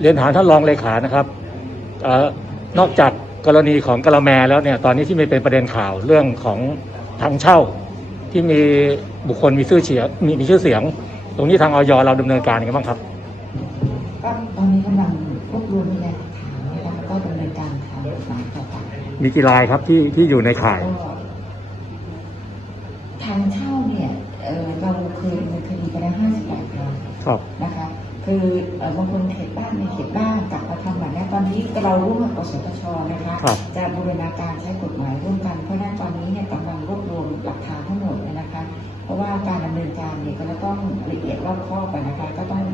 เรียนถามท่านรองเลขานะครับออนอกจากกรณีของกระแมแล้วเนี่ยตอนนี้ที่มีเป็นประเด็นข่าวเรื่องของทางเช่าที่มีบุคคลมีชื่อเสียงมมีชื่อเสียง ตรงนี้ทางออยเราดําเนินการยังไงบ้างครับ ตอนนี้กำลังรวบรวมพยานลักฐานแล้วก็ดำเนินการทางกฎหมายต่อไปมีกี่รายครับที่ที่อยู่ในข่าย ทางเช่าเนี่ยเราเคยมีคดีไปแล้วห้าสิบแปดรายครับะคือบางคนเขตบ้านในเขตบ้านกับมาทำแบบนี้ตอนนี้เราร่วมกับสปชนะคะจะบูรณาการใช้กฎหมายร่วมกันเพราะนั่นตอนนี้เนี่ยกำลังรวบรวมหลักฐานทั้งหมดนะคะเพราะว่าการดําเนินการเนี่ยก็จะต้องละเอียดรอบคอบไปนะคะก็ต้อง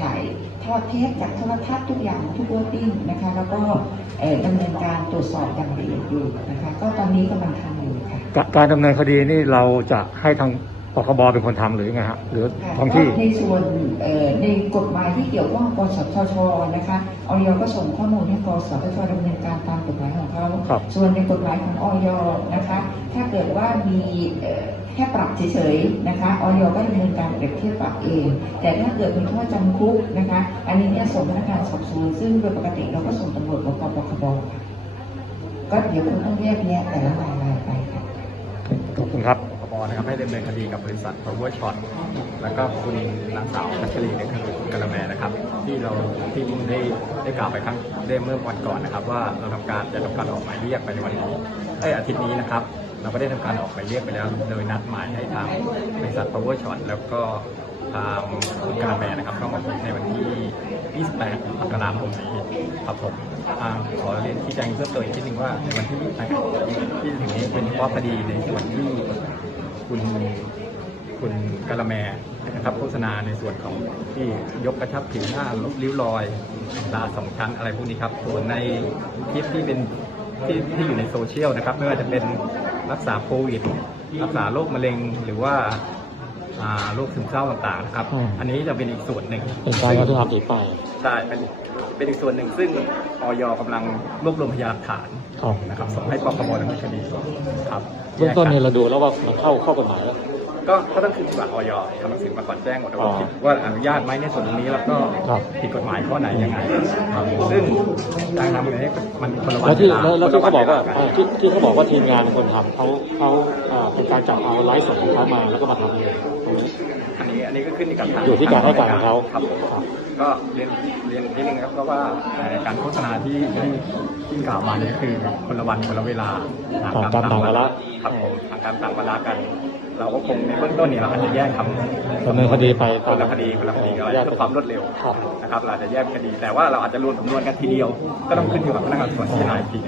ถ่ายทอดเทปจากโทรทัศน์ทุกอย่างทุกวอร์ดี้นะคะแล้วก็ดําเนินการตรวจสอบอย่างละเอียดอยู่นะคะก็ตอนนี้กำลังทำอยู่ค่ะการดําเนินคดีนี่เราจะให้ทางปคบเป็นคนทําหรือไงฮะหรือท้องที่ในส่วนในกฎหมายที่เกี่ยวข้องกสทชนะคะออยก็ส่งข้อมูลให้กสทชดำเนินการตามกฎหมายของเขาส่วนในกฎหมายของออยนะคะ ถ้าเกิดว่ามีแค่ปรับเฉยๆนะคะออยก็ดำเนินการเปรียบเทียบปรับเองแต่ถ้าเกิดมีโทษจำคุกนะคะ อันนี้เนี่ยส่งพนักงานสอบสวนซึ่งโดยปกติเราก็ส่งตำรวจกับปคบก็เดี๋ยวคุณต้องแยกเีแยแต่ละรายรายไปค่ะขอบคุณครับพอนะครับให้ดำเนินคดีกับบริษัทโทเวอร์ช็อตแล้วก็คุณนางสาวกัชรีในะครับกระแมนะครับที่เราที่มุ่งได้ได้กล่าวไปครั้งได้เมื่อวันก่อนนะครับ ว่าเราทําการจะทําการออกหมายเรียกไปในวันนี้ไออาทิตย์นี้นะครับเราก็ได้ทําการออกหมายเรียกไปแล้ว โดยนัดหมายให้ทางบริษัทโทเวอร์ช็อตแล้วก็ทางคุณกระแมนะครับ เข้ามาในวันที่ 28มกราคมนี้ครับผมขอเรียนที่แจ้งเพิ่มเติมอีกนิดนึงว่าในวันที่ที่ถึงนี้เป็นเฉพาะคดีในส่วนที่คุณคุณกาละแมนะครับโฆษณาในส่วนของที่ยกกระชับผิวหน้าลบลิ้วรอยตาสองชั้นอะไรพวกนี้ครับ ส่วนในคลิปที่เป็นที่ที่อยู่ในโซเชียลนะครับไม่ว่าจะเป็นรักษาโควิด รักษาโรคมะเร็งหรือว่าโรคซึมเศร้าต่างๆนะครับ อันนี้จะเป็นอีกส่วนหนึ่ง เป็นการทดสอบติดต่อใช่เป็น เป็นอีกส่วนหนึ่งซึ่งออยกําลังรวบรวมพยานหลักฐาน นะครับ ส่งให้ปปชดำเนินคดีครับเบื้องต้นเนี่ยเราดูแล้วว่ามันเข้าเข้ากฎหมายแล้วก็กาต้องขึ้นบัตรออยทำหนังสือมาขอแจ้งหมดว่าอนุญาตไหมในส่วนนี้แล้วก็ผิดกฎหมายข้อไหนยังไงซึ่งทางทำเนี่มันคนละวันที่แล้วที่เขาบอกว่าที่ที่เขาบอกว่าทีมงานคนทำเขาเขาเป็นการจับเอาไลฟ์สดของเขามาแล้วก็มาทำเองอันนี้อันนี้ก็ขึ้นกับทางอยู่ที่การให้การของเขาครับก็เรียนเรียนนิดนึงครับเพราะว่าการโฆษณาที่ที่กล่าวมานี่คือ คนละวันคนละเวลาต่างกันต่างกันละครับผม ทางการต่างเวลากัน เราก็คงในเบื้องต้นเนี่ยเราอาจจะแยกทำดำเนินคดีไปตคนละคดีคนละคดีก็จะความรวดเร็วนะครับ เราจะแยกคดี แต่ว่าเราอาจจะรวมสำนวนกันทีเดียว ก็ต้องขึ้นอยู่กับพนักงานส่วนที่นายที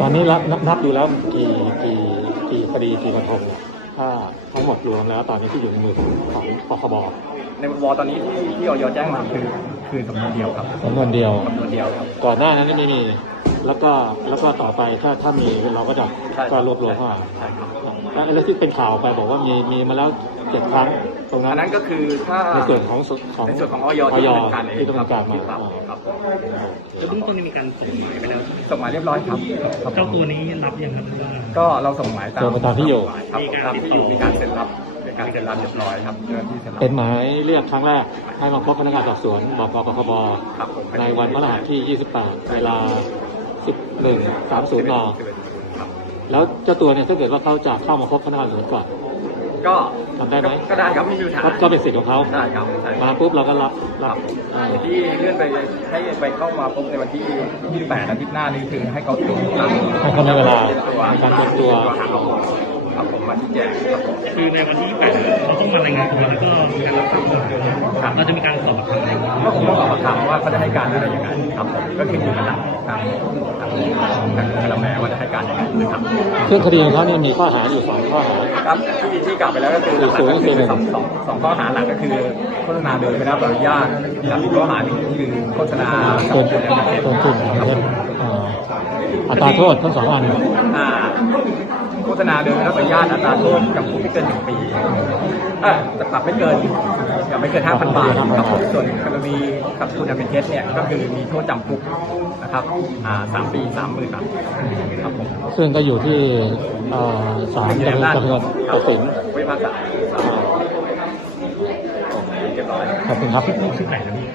ตอนนี้รับนับดูแล้วกี่กี่กี่คดีกี่กระทงถ้าทั้งหมดรวมแล้ว ตอนนี้ที่อยู่ในมือของปคบในบอตอนนี้ที่ที่ออยแจ้งมาคือคือสำนวนเดียวครับสำนวนเดียวสำนวนเดียว ก่อนหน้านั้นไม่มีแล้วก็แล้วก็ต่อไปถ้าถ้ามีเราก็จะก็รวบรวมข้ามูแล้วที่เป็นข่าวไปบอกว่ามีมีมาแล้วเจ็ดครั้ง ตรงนั้นนั้นก็คือถ้าในส่วนของของส่วนของออยที่ต้องการมาครับแล้วเบื้องต้นมีการส่งหมายไปแล้ว ส่งหมายเรียบร้อยครับ เจ้าตัวนี้รับยังครับก็เราส่งหมายตาม ตามที่อยู่ครับตามที่อยู่มีการเซ็นรับ เป็นหมายเรียกครั้งแรก ให้มาพบพนักงานสอบสวนบกปคบในวันมะหัสที่28เวลาสิบหนึ่งสามศูนย์นอแล้วเจ้าตัวเนี่ยถ้าเกิดว่าเขาจะเข้ามาพบพนักงานสอบสวนก่อนก็ทำได้ไหมก็ได้ครับไม่มีปัญหาก็เป็นสิทธิ์ของเขาได้ครับมาปุ๊บเราก็รับรับที่เลื่อนไปให้ไปเข้ามาพบในวันที่ที่แปดอาทิตย์หน้านี่คือให้เขาตรวจตามเวลา การตรวจตัวครับผมมาที่แจ้งคือในวันที่แปดเขาต้องมารายงานตัวแล้วก็มีการรับทราบครับเราจะมีการสอบปากคำอะไรบ้างก็คงต้องสอบปากคำเพราะว่าเขาจะให้การอะไรอย่างนั้นครับก็คืออยู่ับทางทางทาาแม่ว่าจะให้การอย่างนั้นครับเครื่องคดีเขาเนี่ยมีข้อหาอยู่สองข้อหาครับที่ที่กลับไปแล้วก็คือสองสองสองข้อหาหลักก็คือโฆษณาโดยไม่ไดรับอนุญาตและอีกข้อหาหนึ่งก็คือโฆษณาโกงโกงทุนครับอัตราโทษทั้งสองอันโฆษณาโดยไม่รับอนุญาตอัตราโทษจำคุกไม่เกินหนึ่งปีอ่าจปรับไม่เกินอย่าไม่เกิน5,000 บาทครับ ส่วนกรณีกับคุณอเมทสเนี่ยก็คือมีโทษจำคุกนะครับสามปีสามหมื่นบาทครับซึ่งก็อยู่ที่ศาลจังหวัดตากลตัดสินไม่มาศาลขอบคุณครับ